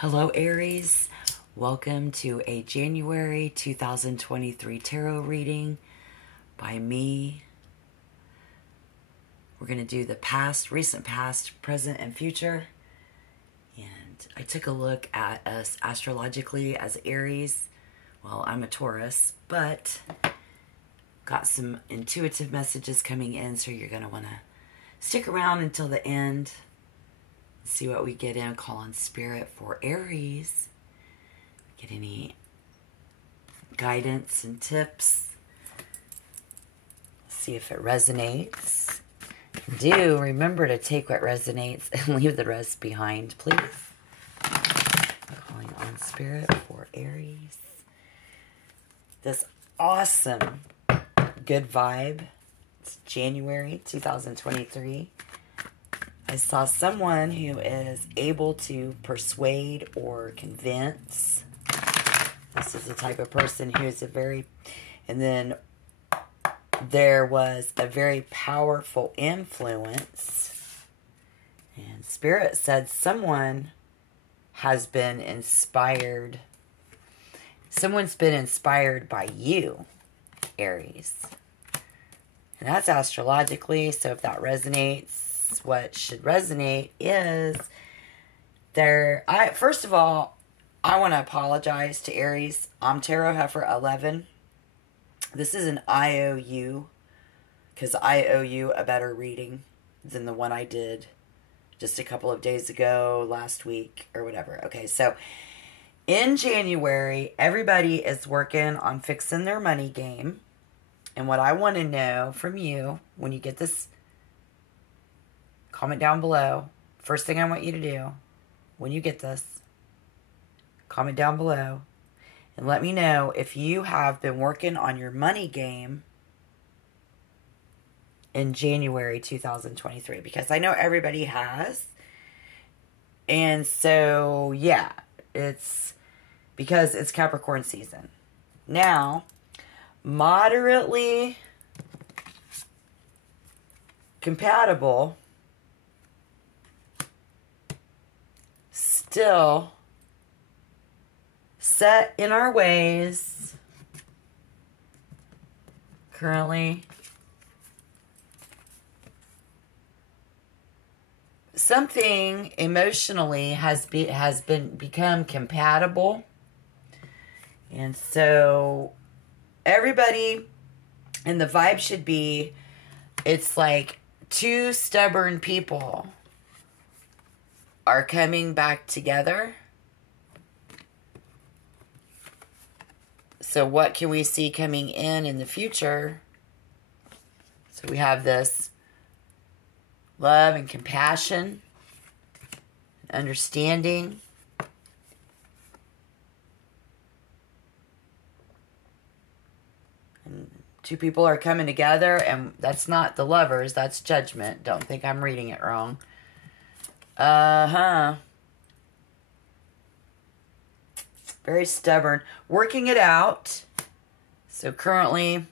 Hello, Aries. Welcome to a January 2023 tarot reading by me. We're going to do the past, recent past, present, and future. And I took a look at us astrologically as Aries. Well, I'm a Taurus, but got some intuitive messages coming in, so you're going to want to stick around until the end. See what we get in. Call on spirit for Aries. Get any guidance and tips. See if it resonates. Do remember to take what resonates and leave the rest behind, please. Calling on spirit for Aries. This awesome good vibe. It's January 2023. I saw someone who is able to persuade or convince. This is the type of person who is and then there was a very powerful influence. And Spirit said someone has been inspired. Someone's been inspired by you, Aries. And that's astrologically, so if that resonates, what should resonate is first of all, I want to apologize to Aries. I'm Tarot Heifer 11. This is an IOU, because I owe you a better reading than the one I did just a couple of days ago, last week, or whatever. Okay, so in January, everybody is working on fixing their money game. And what I want to know from you when you get this, comment down below. First thing I want you to do when you get this, comment down below and let me know if you have been working on your money game in January 2023, because I know everybody has. And so, yeah, it's because it's Capricorn season. Now, moderately compatible, still set in our ways currently. Something emotionally has become compatible. And so everybody, and the vibe should be, it's like two stubborn people are coming back together. So what can we see coming in the future? So we have this love and compassion, understanding. And two people are coming together, and that's not the lovers, that's judgment. Don't think I'm reading it wrong. Very stubborn. Working it out. So currently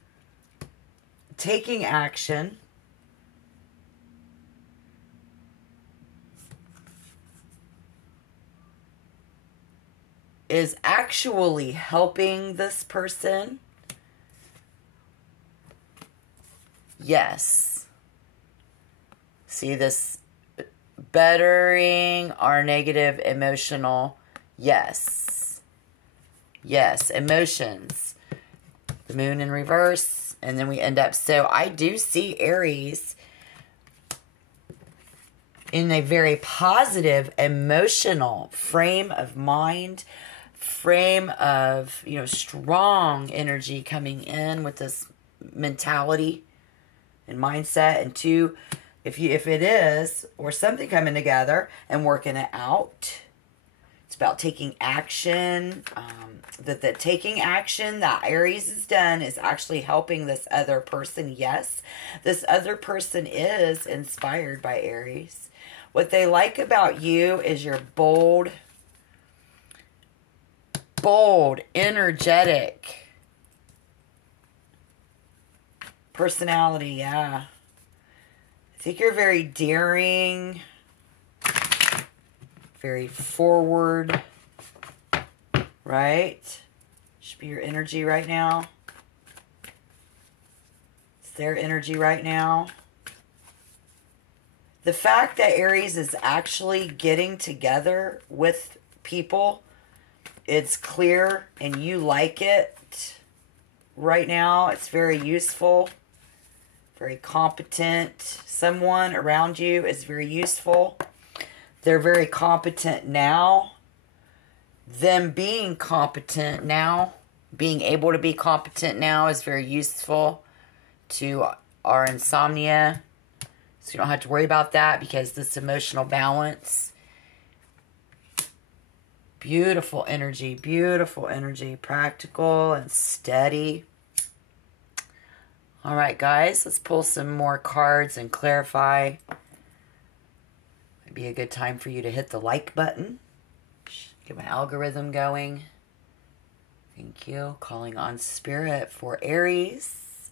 taking action. Is actually helping this person. Yes. See this bettering our negative emotional. Yes. Yes. Emotions. The moon in reverse. And then we end up. So I do see Aries in a very positive emotional frame of mind. Frame of, strong energy coming in with this mentality and mindset. And two, if it is, or something coming together and working it out, it's about taking action. The taking action that Aries has done is actually helping this other person. Yes, this other person is inspired by Aries. What they like about you is your bold, energetic personality. Yeah. I think you're very daring, very forward, right? Should be your energy right now. It's their energy right now. The fact that Aries is actually getting together with people, it's clear and you like it right now. It's very useful, very competent. Someone around you is very useful. They're very competent now. Them being competent now, being able to be competent now is very useful to our insomnia. So you don't have to worry about that because this emotional balance. Beautiful energy, practical and steady. All right, guys, let's pull some more cards and clarify. Might be a good time for you to hit the like button. Get my algorithm going. Thank you. Calling on spirit for Aries.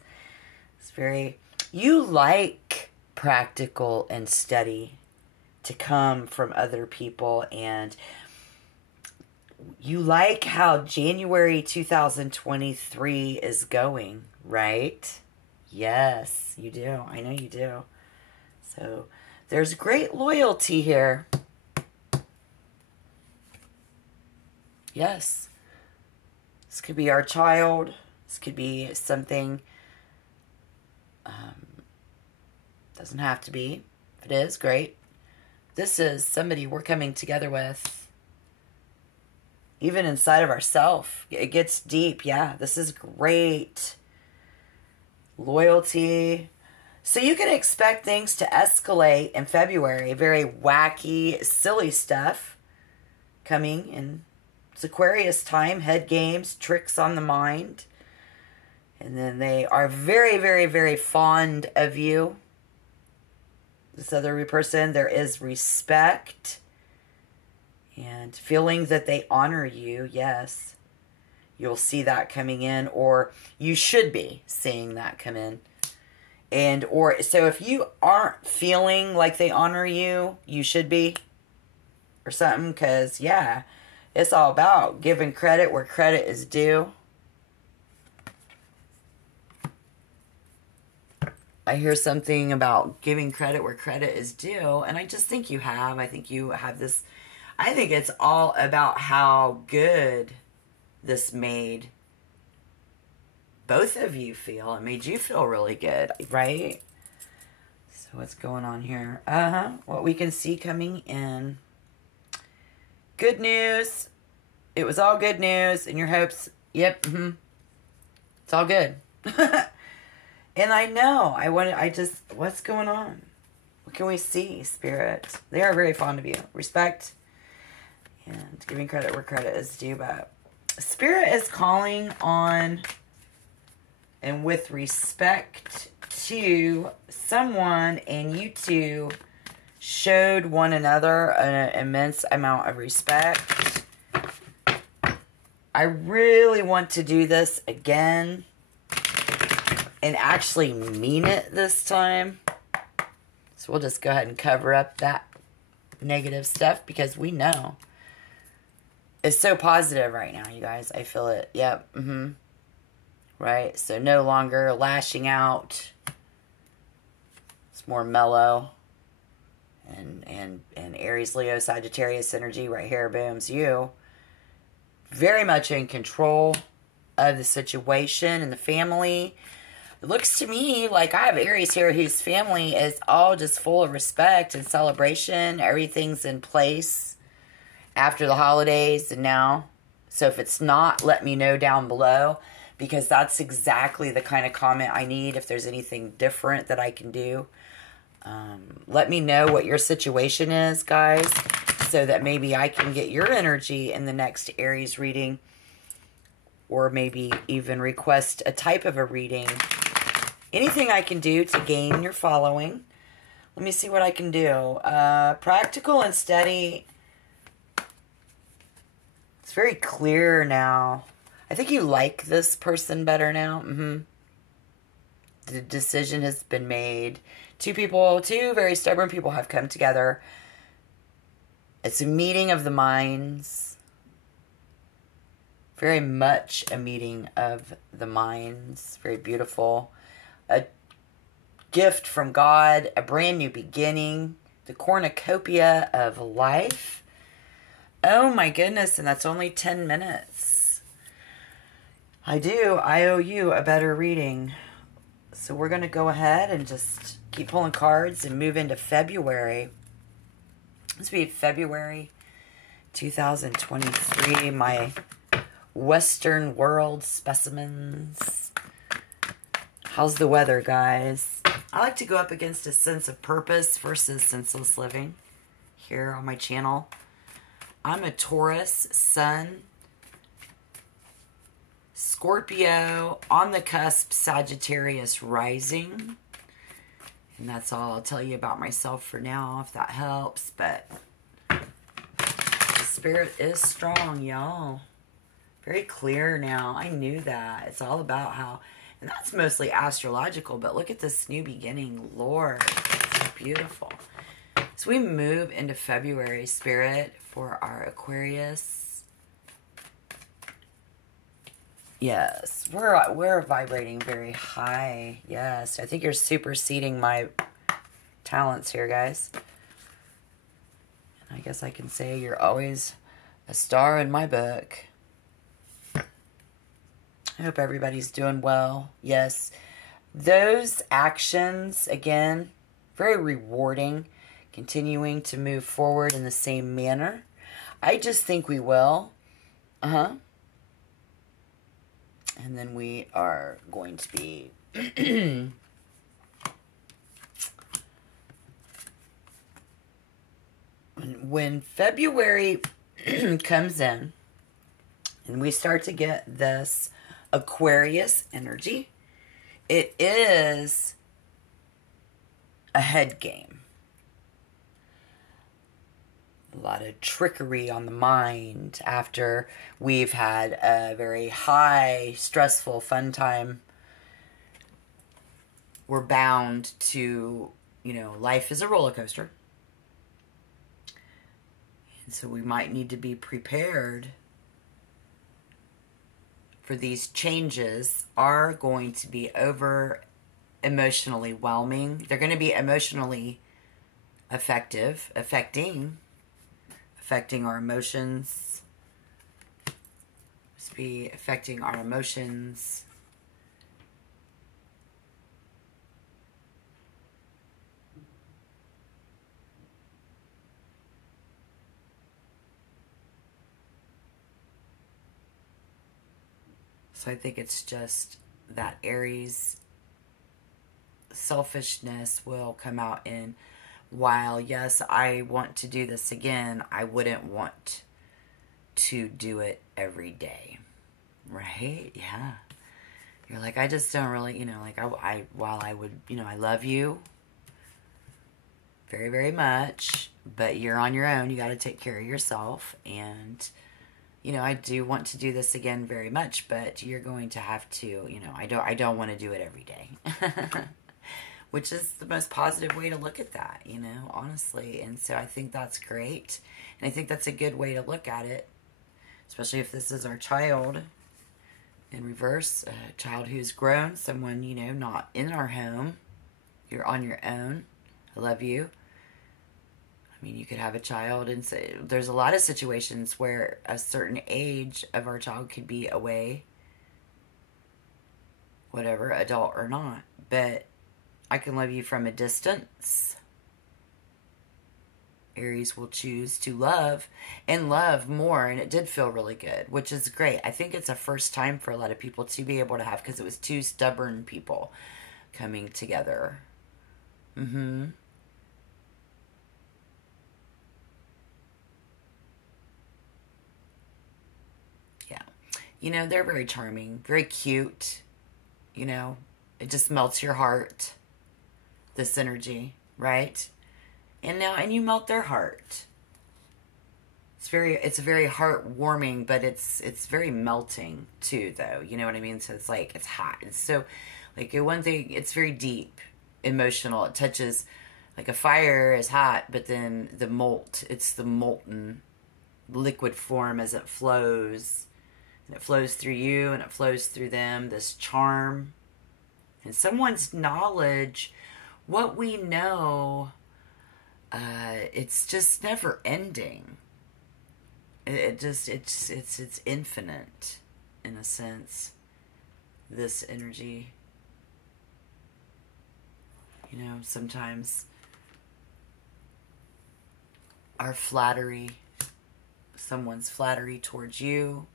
It's very, you like practical and steady to come from other people, and you like how January 2023 is going, right? Yes, you do. I know you do. So there's great loyalty here. Yes. This could be our child. This could be something. Doesn't have to be. If it is, great. This is somebody we're coming together with. Even inside of ourselves. It gets deep. Yeah, this is great. Loyalty. So you can expect things to escalate in February. Very wacky, silly stuff coming in. It's Aquarius time. Head games, tricks on the mind. And then they are very, very, very fond of you. This other person, there is respect. And feeling that they honor you, yes. You'll see that coming in, or you should be seeing that come in. And, or, so if you aren't feeling like they honor you, you should be. Or something, because, yeah, it's all about giving credit where credit is due. I hear something about giving credit where credit is due, and I just think you have. I think you have this. I think it's all about how good this made both of you feel. It made you feel really good, right? So what's going on here? What we can see coming in. Good news. It was all good news. And your hopes. Yep. It's all good. And I know. What's going on? What can we see, Spirit? They are very fond of you. Respect. And giving credit where credit is due. But Spirit is calling on, and with respect to someone, and you two showed one another an immense amount of respect. I really want to do this again and actually mean it this time. So we'll just go ahead and cover up that negative stuff because we know. It's so positive right now, you guys. I feel it. Yep. Right? So no longer lashing out. It's more mellow. And Aries, Leo, Sagittarius energy right here. Booms. You. Very much in control of the situation and the family. It looks to me like I have Aries here whose family is all just full of respect and celebration. Everything's in place after the holidays and now. So if it's not, let me know down below, because that's exactly the kind of comment I need. If there's anything different that I can do, let me know what your situation is, guys, so that maybe I can get your energy in the next Aries reading, or maybe even request a type of a reading. Anything I can do to gain your following. Let me see what I can do. Practical and steady. It's very clear now. I think you like this person better now. The decision has been made. Two very stubborn people have come together. It's a meeting of the minds. Very much a meeting of the minds. Very beautiful. A gift from God, a brand new beginning, the cornucopia of life. Oh my goodness, and that's only 10 minutes. I owe you a better reading. So we're going to go ahead and just keep pulling cards and move into February. This will be February 2023, my Western world specimens. How's the weather, guys? I like to go up against a sense of purpose versus senseless living here on my channel. I'm a Taurus sun, Scorpio, on the cusp, Sagittarius rising. And that's all I'll tell you about myself for now, if that helps. But the spirit is strong, y'all. Very clear now. I knew that. It's all about how, and that's mostly astrological, but look at this new beginning. Lord, it's beautiful. So we move into February, spirit, for our Aquarius. Yes, we're vibrating very high. Yes, I think you're superseding my talents here, guys. And I guess I can say you're always a star in my book. I hope everybody's doing well. Yes, those actions, again, very rewarding. Continuing to move forward in the same manner. I just think we will. And then we are going to be when February comes in and we start to get this Aquarius energy, it is a head game. A lot of trickery on the mind after we've had a very high, stressful, fun time. We're bound to, life is a roller coaster. And so we might need to be prepared for these changes are going to be over emotionally whelming. They're going to be emotionally affecting our emotions. Must be affecting our emotions. So I think it's just that Aries selfishness will come out in. While, yes, I want to do this again, I wouldn't want to do it every day. Right? Yeah. You're like, I just don't really, while I would, I love you very, very much, but you're on your own. You got to take care of yourself. And, I do want to do this again very much, but you're going to have to, I don't want to do it every day. Which is the most positive way to look at that, honestly. And so I think that's great. And I think that's a good way to look at it, especially if this is our child in reverse, a child who's grown, someone, not in our home. You're on your own. I love you. I mean, you could have a child and say, there's a lot of situations where a certain age of our child could be away, whatever, adult or not. But I can love you from a distance. Aries will choose to love and love more. And it did feel really good, which is great. I think it's a first time for a lot of people to be able to have, because it was two stubborn people coming together. Yeah. They're very charming, very cute. It just melts your heart. This energy, right? And you melt their heart. It's very heartwarming, but it's very melting too, though. You know what I mean? So it's like, it's hot. It's so, like, one thing, it's very deep, emotional. It touches, like, a fire is hot, but then it's the molten liquid form as it flows. And it flows through you and it flows through them, this charm. And someone's knowledge, what we know, it's just never ending. It's infinite in a sense, this energy. You know, sometimes our flattery, someone's flattery towards you.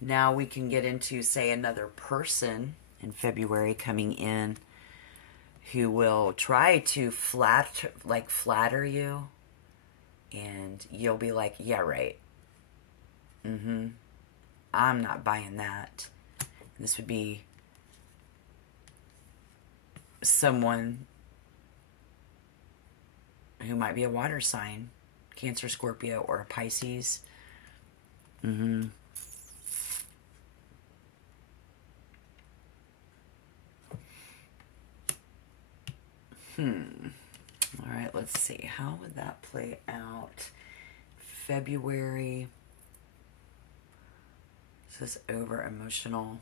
Now we can get into, say, another person in February coming in who will try to flatter you. And you'll be like, yeah, right. I'm not buying that. And this would be someone who might be a water sign, Cancer, Scorpio, or a Pisces. All right, let's see. How would that play out? February. This is over emotional.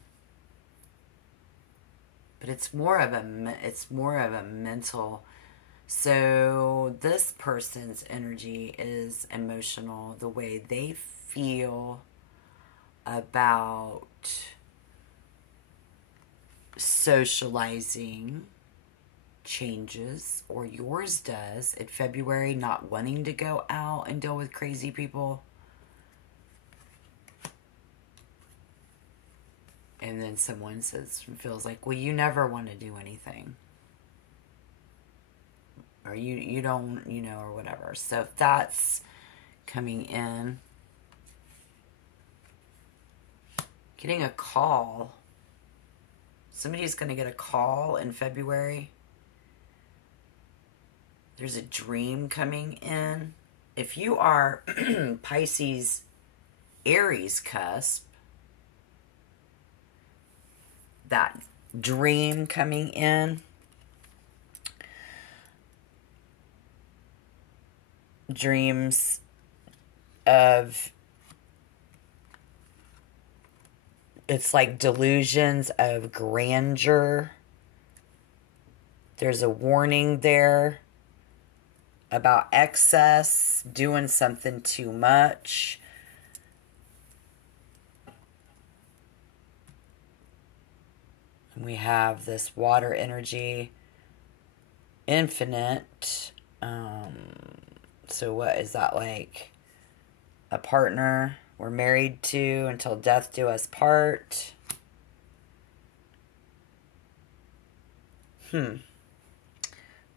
But it's more of a mental. So this person's energy is emotional, the way they feel about socializing changes, or yours does in February, not wanting to go out and deal with crazy people. And then someone feels like, well, you never want to do anything. Or you don't, or whatever. So if that's coming in, getting a call. Somebody's going to get a call in February. There's a dream coming in. If you are Pisces, Aries cusp, that dream coming in, dreams of, it's like delusions of grandeur. There's a warning there about excess, doing something too much. And we have this water energy, infinite. So what is that like? A partner we're married to until death do us part.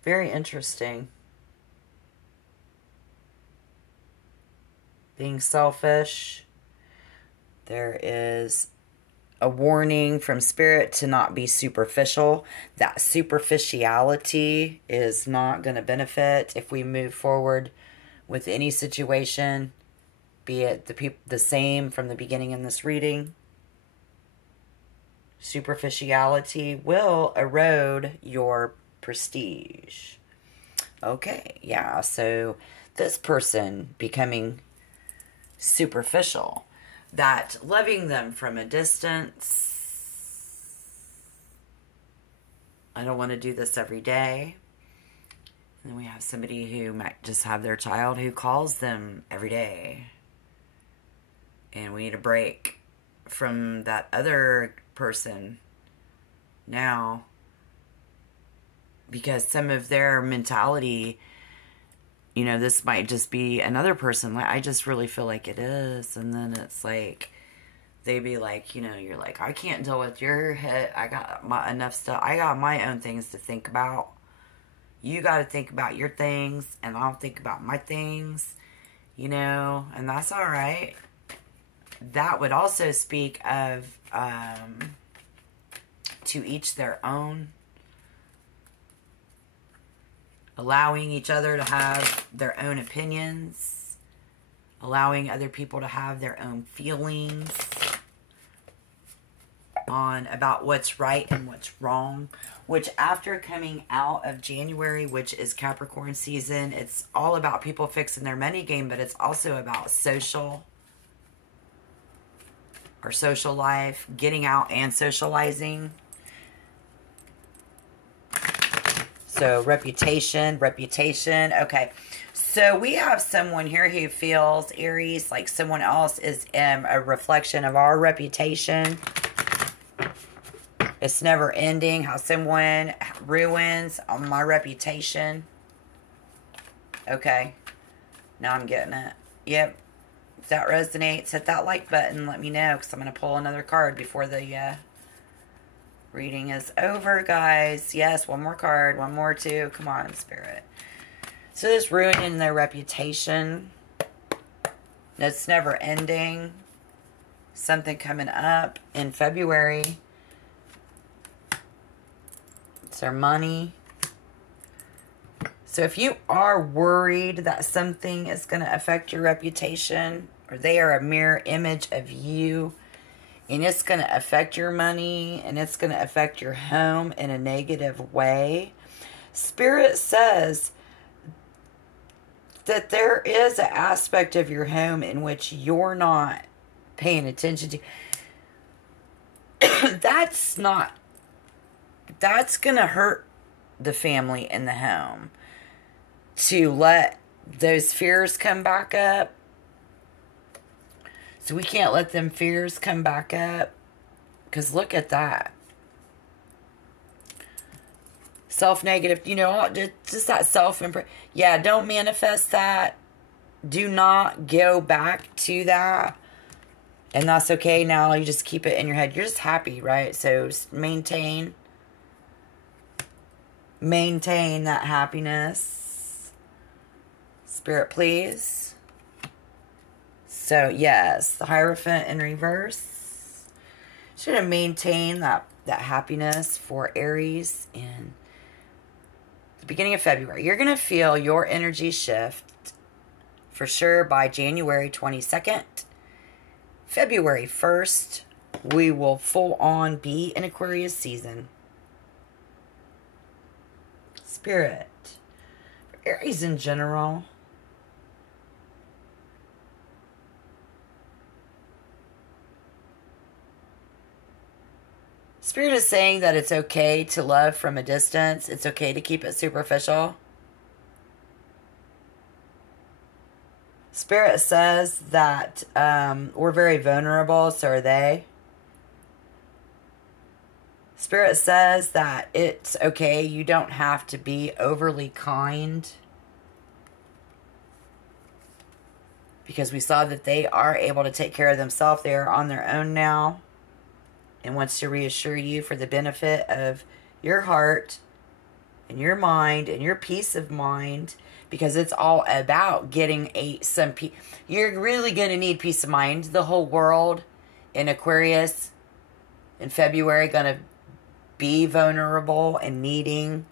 Very interesting. Being selfish. There is a warning from Spirit to not be superficial. That superficiality is not going to benefit if we move forward with any situation, be it the same from the beginning in this reading. Superficiality will erode your prestige. Okay, yeah, so this person becoming superficial, that loving them from a distance. I don't want to do this every day. And then we have somebody who might just have their child who calls them every day. And we need a break from that other person now, because some of their mentality, this might just be another person. Like, I just really feel like it is. And then it's like, they be like, you're like, I can't deal with your head. I got enough stuff. I got my own things to think about. You got to think about your things, and I'll think about my things, and that's all right. That would also speak of to each their own. Allowing each other to have their own opinions. Allowing other people to have their own feelings about what's right and what's wrong. Which, after coming out of January, which is Capricorn season, it's all about people fixing their money game, but it's also about social. our social life, getting out and socializing. So reputation. Okay. So we have someone here who feels, Aries, like someone else is a reflection of our reputation. It's never ending. How someone ruins on my reputation. Okay. Now I'm getting it. Yep. If that resonates, hit that like button. Let me know, because I'm going to pull another card before the reading is over, guys. Yes, one more card. One more, too. Come on, Spirit. So this ruining their reputation. It's never ending. Something coming up in February. It's their money. So if you are worried that something is going to affect your reputation, or they are a mirror image of you, and it's going to affect your money, and it's going to affect your home in a negative way, Spirit says that there is an aspect of your home in which you're not paying attention to. That's going to hurt the family and the home. To let those fears come back up. So we can't let them fears come back up. Because look at that. Self-negative, just that self-impression. Yeah, don't manifest that. Do not go back to that. And that's okay now. You just keep it in your head. You're just happy, right? So maintain that happiness. Spirit, please. So, yes, the Hierophant in reverse. Should have maintained that happiness for Aries in the beginning of February. You're going to feel your energy shift for sure by January 22nd. February 1st, we will full on be in Aquarius season. Spirit. For Aries in general. Spirit is saying that it's okay to love from a distance. It's okay to keep it superficial. Spirit says that we're very vulnerable, so are they. Spirit says that it's okay. You don't have to be overly kind. Because we saw that they are able to take care of themselves. They are on their own now. And wants to reassure you for the benefit of your heart and your mind and your peace of mind, because it's all about getting some peace. You're really going to need peace of mind. The whole world in Aquarius in February going to be vulnerable and needing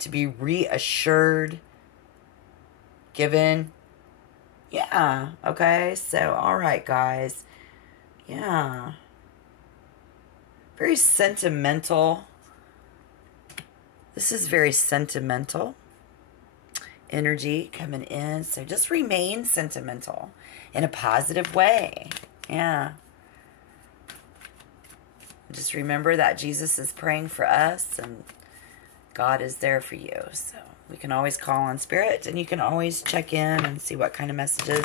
to be reassured, given. Yeah, okay. So, all right, guys. Yeah. Very sentimental. This is very sentimental energy coming in. So just remain sentimental in a positive way. Yeah. Just remember that Jesus is praying for us and God is there for you. So we can always call on Spirit, and you can always check in and see what kind of messages.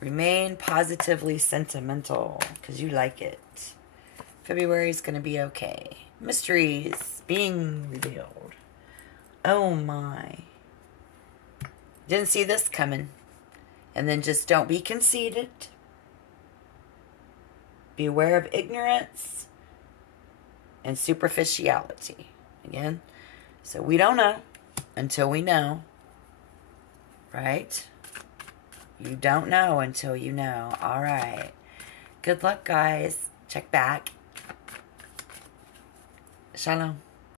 Remain positively sentimental because you like it. February is going to be okay. Mysteries being revealed. Oh my. Didn't see this coming. And then just don't be conceited. Beware of ignorance and superficiality. Again, so we don't know until we know. Right? You don't know until you know. All right. Good luck, guys. Check back. Shalom.